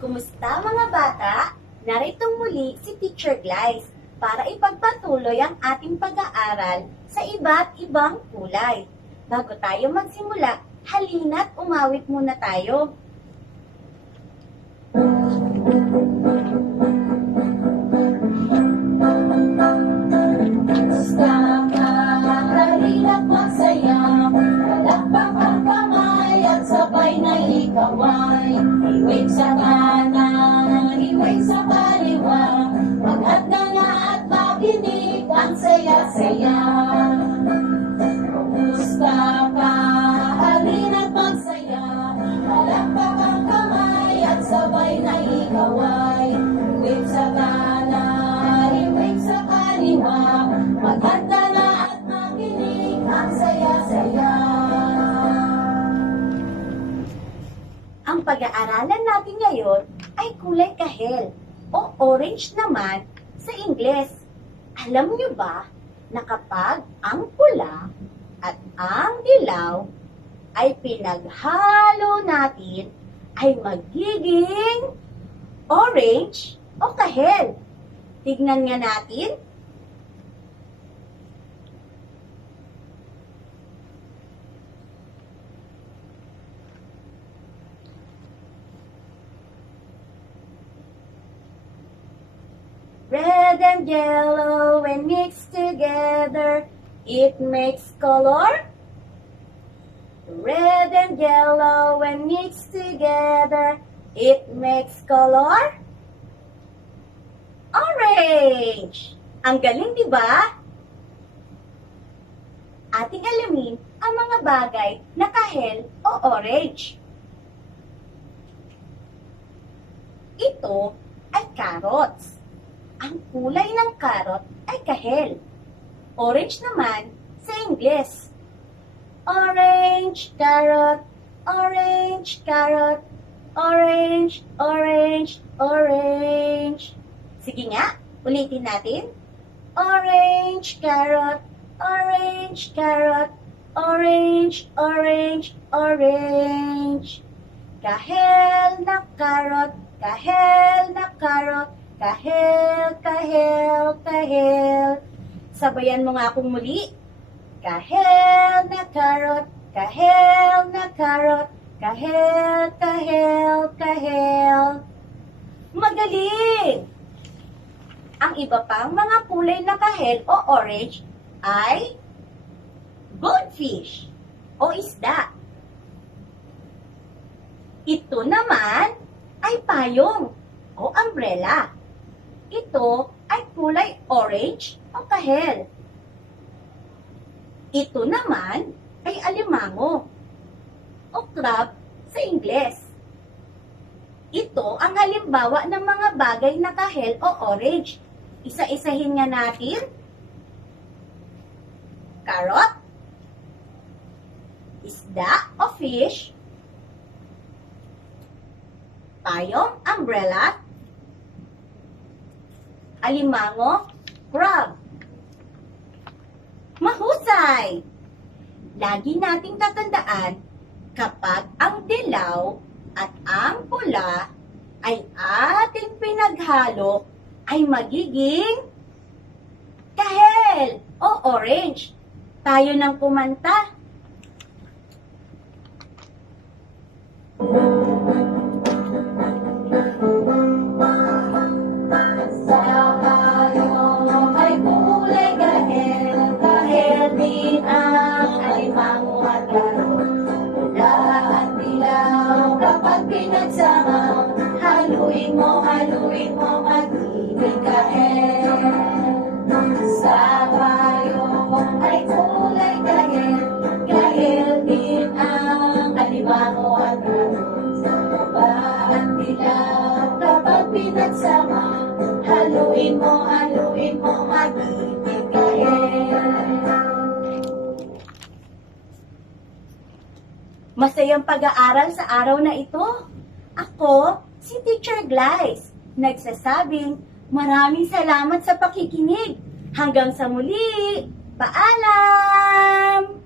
Kumusta mga bata? Narito muli si Teacher Glyce para ipagpatuloy ang ating pag-aaral sa iba't ibang kulay. Bago tayo magsimula, halina't umawit muna tayo. Halina't magsaya, palakpak ang kamay at sabay na ikaway. Iwig sa kanan, iwig sa kaliwa, maghanda na at makinig ang saya-saya. Kumusta ka? Halina't magsaya, palakpak ang kamay at sabay na ikaway. Iwig sa kanan, iwig sa kaliwa, maghanda na at makinig ang saya-saya. Ang pag-aaralan natin ngayon ay kulay kahel o orange naman sa Ingles. Alam niyo ba na kapag ang pula at ang dilaw ay pinaghalo natin ay magiging orange o kahel? Tignan nga natin. Red and yellow when mixed together, it makes color. Red and yellow when mixed together, it makes color. Orange! Ang galing, di ba? Ating alamin ang mga bagay na kahel o orange. Ito ay carrots. Ang kulay ng carrot ay kahel. Orange naman sa Ingles. Orange, carrot, orange, carrot, orange, orange, orange. Sige nga, ulitin natin. Orange, carrot, orange, carrot, orange, orange, orange. Kahel na carrot, kahel na carrot, kahel, kahel, kahel. Sabayan mo nga akong muli. Kahel na carrot, kahel na carrot, kahel, kahel, kahel. Magaling! Ang iba pang mga kulay na kahel o orange ay goldfish o isda. Ito naman ay payong o umbrella. Ito ay kulay orange o kahel. Ito naman ay alimango o crab sa Ingles. Ito ang halimbawa ng mga bagay na kahel o orange. Isa-isahin nga natin. Carrot, isda o fish, payong umbrella, alimango, crab. Mahusay! Lagi nating tatandaan, kapag ang dilaw at ang pula ay ating pinaghalo, ay magiging kahel o orange. Tayo nang kumanta. Haluin mo, magiging kahel. Sa payong ay kulay kahel, kahel din ang alimango at carrot. Sa baba at dilaw, kapag pinagsama, haluin mo, magiging kahel. Masayang pag-aaral sa araw na ito. Ako, si Teacher Glyce, nagsasabing maraming salamat sa pakikinig. Hanggang sa muli. Paalam!